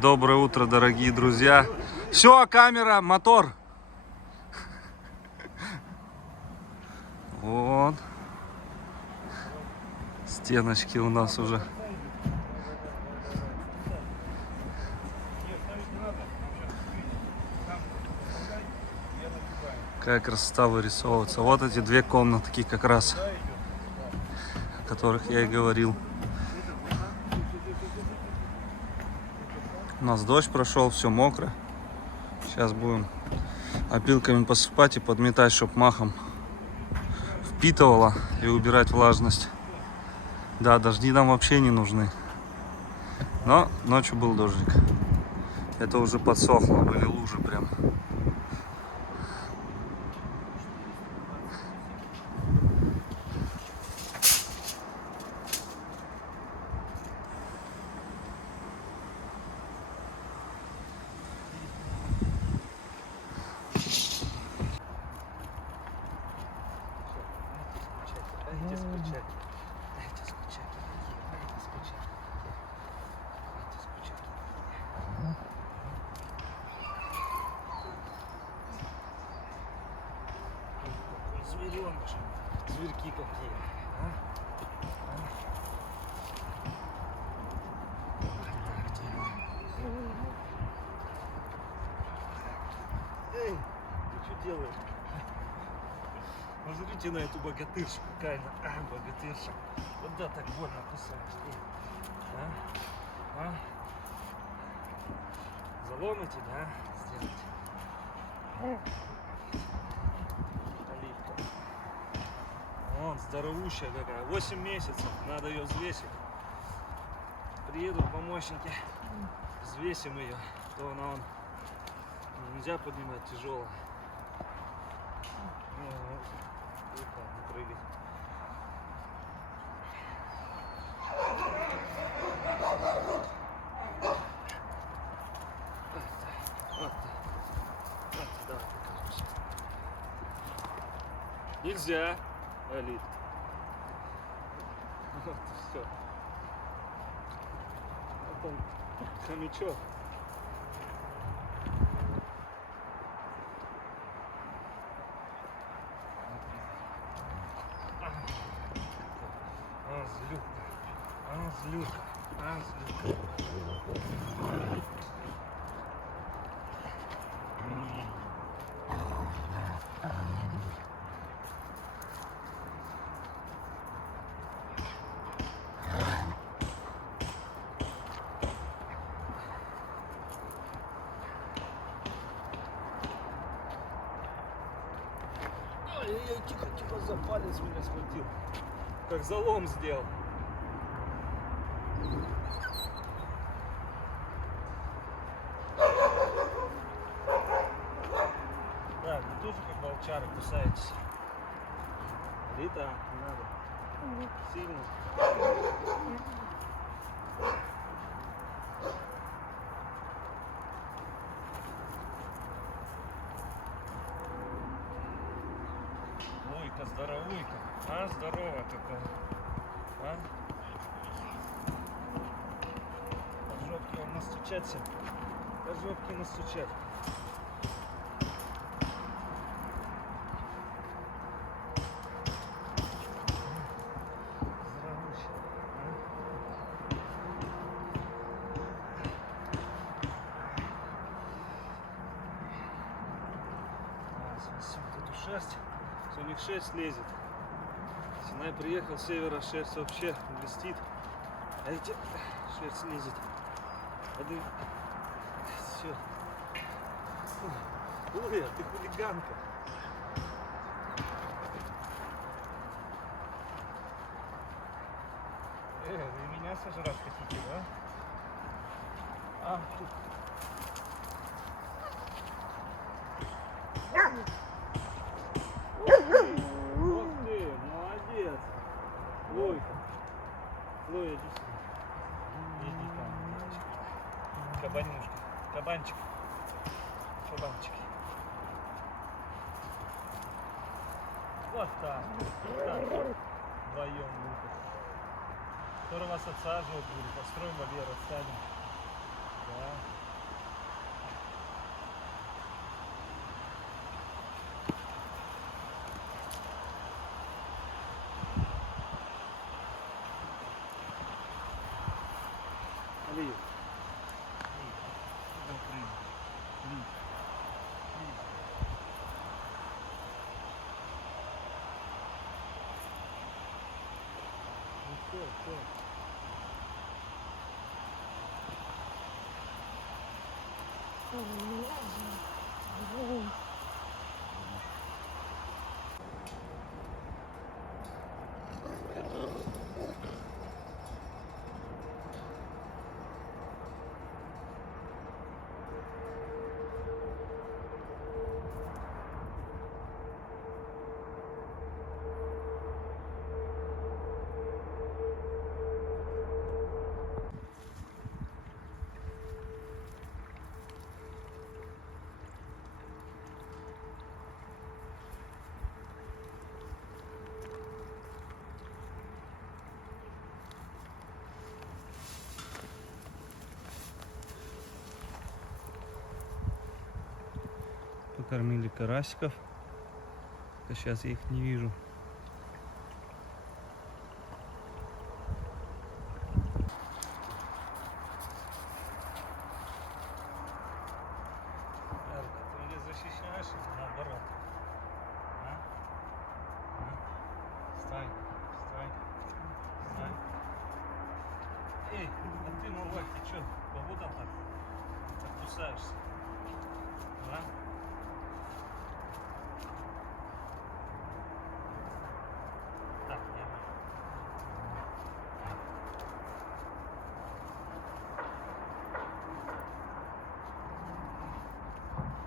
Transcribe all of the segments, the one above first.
Доброе утро, дорогие друзья. Все, камера, мотор. Вот. Стеночки у нас уже. Какая красота вырисовывается. Вот эти две комнатки как раз, о которых я и говорил. У нас дождь прошел, все мокро. Сейчас будем опилками посыпать и подметать, чтобы махом впитывало и убирать влажность. Да, дожди нам вообще не нужны. Но ночью был дождик. Это уже подсохло, были лужи прям. Дайте скучать. Дайте скучать. Дайте скучать. Дайте скучать. Какой звереныш. Зверьки какие. Эй, ты что делаешь? Посмотрите на эту богатыршу, какая она, богатырша. Куда так больно кусаешь? Заломите, да? Сделайте. Оливка. Вон, здоровущая какая. 8 месяцев, надо ее взвесить. Приедут помощники, взвесим ее. То она вон, нельзя поднимать, тяжело. Не прыгай. Вот, давай покажемся. Нельзя, Алит. Вот все. Вот он, хомячок. Злюка. Злюка. Ой, тихо, за палец меня схватил. Как залом сделал. Да, вы тоже как волчары кусаетесь. Рита, не надо. Сильно. Луйка, здоровуйка. Здорово какая. По жопке вам настучаться. По жопке настучать. Тут шерсть, у них шерсть лезет. Синай приехал с севера, шерсть вообще блестит. А эти шерсть лезет. Один. Все. Луя, ты хулиганка. Вы меня сожрать хотите, да? Тут. Ух ты, молодец. Лойка. Лоя, иди сюда. Иди там, мальчик. Кабанюшка. Кабанчик. Кабанчик. Вот так. Вдвоем будет. Скоро вас отсаживать будет. Построим вольер, отстанем. Да. Ли. Куда прыгать? Ли. Ли. Ну все. Покормили карасиков. Сейчас я их не вижу. Эрка, ты меня защищаешь или наоборот? А? Встань. Эй, а ты, малой, ты что, погода так кусаешься? А? Так,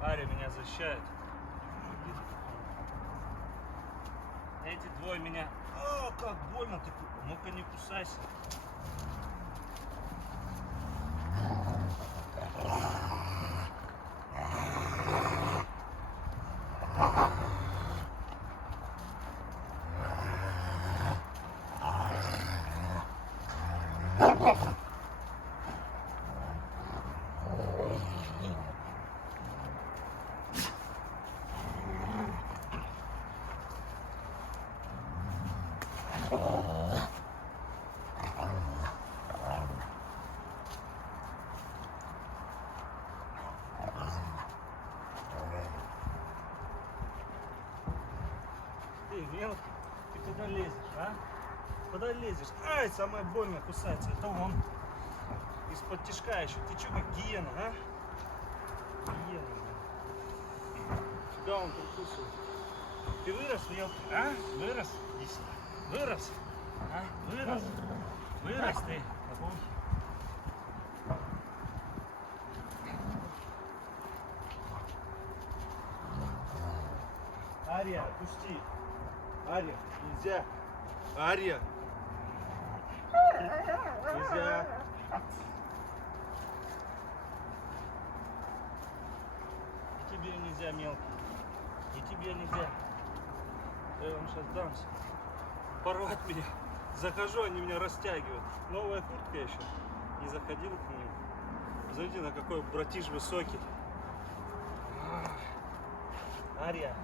я Ария меня защищает. Эти двое меня... О, как больно-то. Ну-ка не кусайся. Ты, мелкий, ты куда лезешь, а? Куда лезешь? Ай, самое больно кусается. Это он. Из-под тишка еще. Ты что, как гиена, а? Гиена. Фига он прикусывает. Ты вырос, мелкий, а? Вырос? Иди сюда. Вырос? А? Вырос? Вырос ты. Какой? Ария, отпусти. Ария, нельзя. Ария. Нельзя. И тебе нельзя, мелкий. И тебе нельзя. Я вам сейчас дамся. Порвать меня. Захожу, они меня растягивают. Новая куртка еще. Не заходил к ним. Смотрите, на какой братиш высокий. Ария.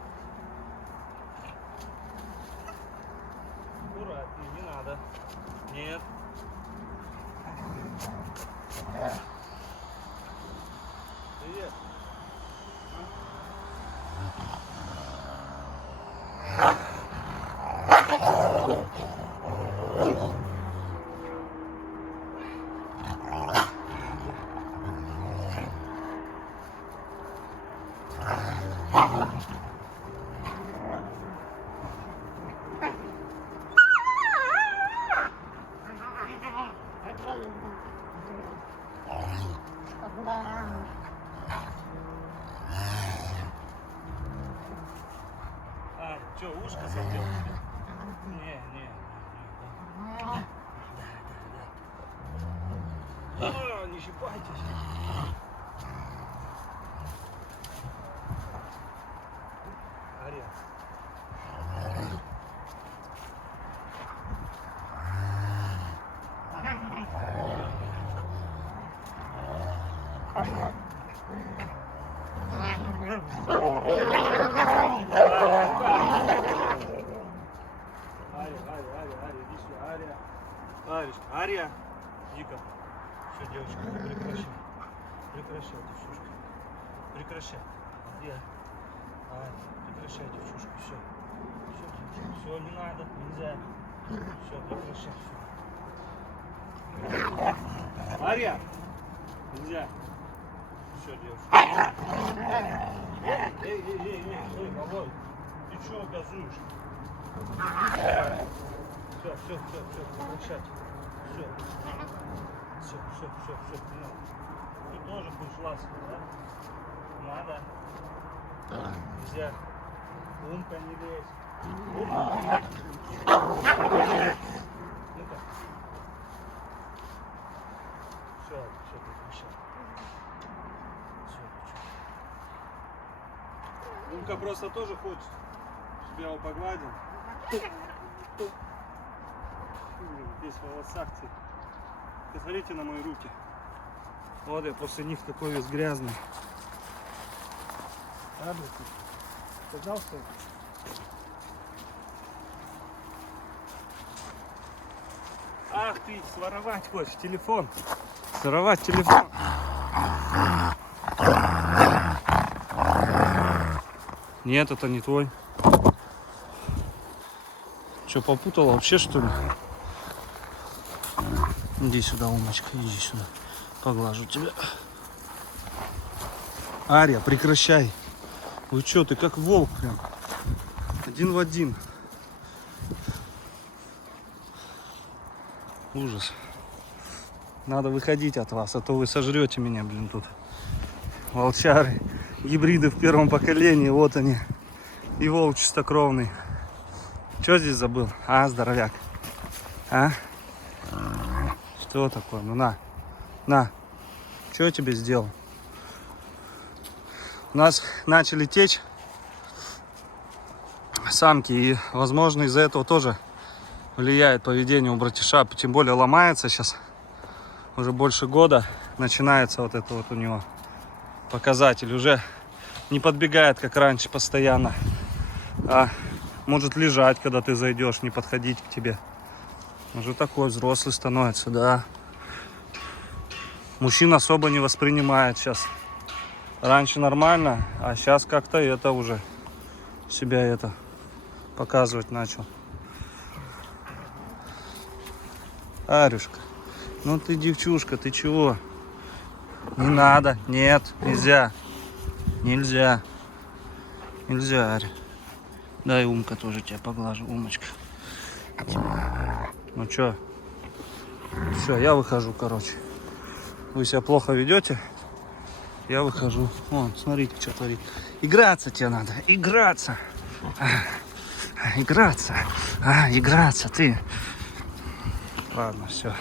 Аккуратнее, не надо. Нет. Привет. А, что, ушко задел тебе? Не. Да. Не щипайтесь. Ария. Ария, иди сюда, Ария. Ария, иди-ка. Все, девочка, прекращай. Прекращай, девчушка. Прекращай. Где? Прекращай, девчушка. Все. Все, девчушка. Все, не надо. Нельзя. Все, прекращай. Все. Ария! Нельзя. Все, девушка. Эй, малой. Ты чего газуешь? Все, прекращать. Все. Все, не надо. Ты тоже будешь ласковый, да? Надо. Нельзя. Умка не лезь. Ну-ка. Все, прекращай. Все. Умка просто тоже хочет, чтобы я его погладил. Здесь в волосах. Посмотрите на мои руки. Вот я после них такой весь грязный. Сказал, что... Ах ты, своровать хочешь телефон. Своровать телефон. Нет, это не твой. Что, попутала вообще, что ли? Иди сюда, умочка, иди сюда. Поглажу тебя. Ария, прекращай. Вы что, ты как волк прям. Один в один. Ужас. Надо выходить от вас, а то вы сожрете меня, блин, тут. Волчары, гибриды в первом поколении, вот они. И волк чистокровный. Что здесь забыл? А, здоровяк. А? Что такое? Ну на. Что я тебе сделал? У нас начали течь самки, и, возможно, из-за этого тоже влияет поведение у братиша. Тем более ломается сейчас. Уже больше года начинается вот это вот у него показатель. Уже не подбегает, как раньше, постоянно. А может лежать, когда ты зайдешь, не подходить к тебе. Уже такой взрослый становится, да. Мужчин особо не воспринимает сейчас. Раньше нормально, а сейчас как-то это уже себя это показывать начал. Арюшка, ну ты девчушка, ты чего? Не надо, нет, нельзя. Нельзя, Аря. Дай, Умка, тоже тебя поглажу, Умочка. Ну чё? Все, я выхожу, короче. Вы себя плохо ведете? Я выхожу. Вон, смотрите, что творит. Играться тебе надо. Играться. Играться. Играться ты. Ладно, все.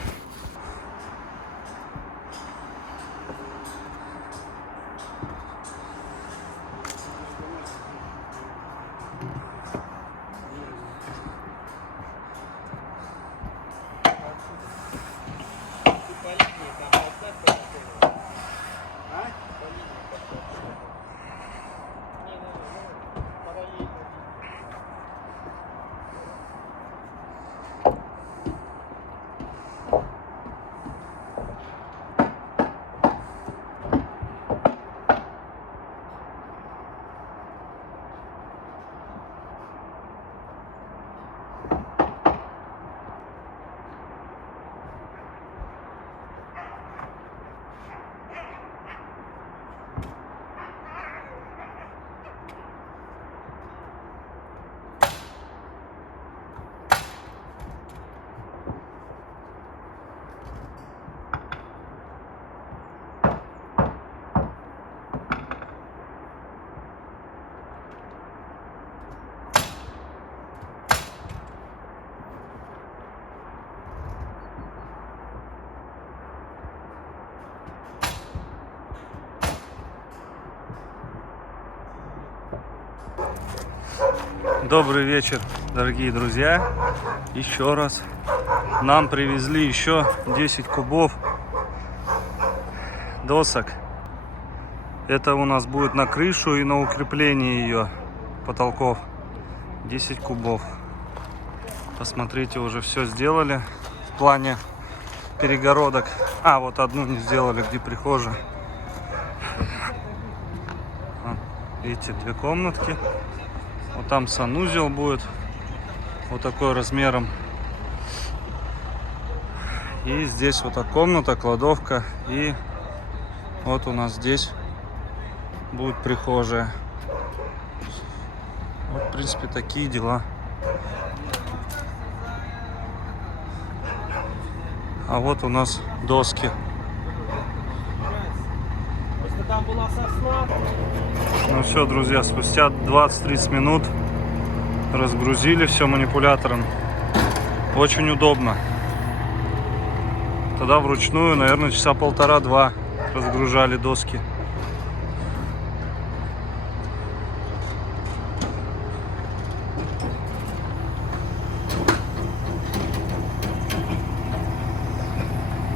Добрый вечер, дорогие друзья. Еще раз. Нам привезли еще 10 кубов досок. Это у нас будет на крышу и на укрепление ее потолков. 10 кубов. Посмотрите, уже все сделали в плане перегородок. А, вот одну не сделали, где прихожая. Вот, видите, 2 комнатки. Вот там санузел будет. Вот такой размером. И здесь вот так комната, кладовка. И вот у нас здесь будет прихожая. Вот, в принципе, такие дела. А вот у нас доски. Ну все, друзья, спустя 20-30 минут разгрузили все манипулятором. Очень удобно. Тогда вручную, наверное, часа 1,5-2 разгружали доски.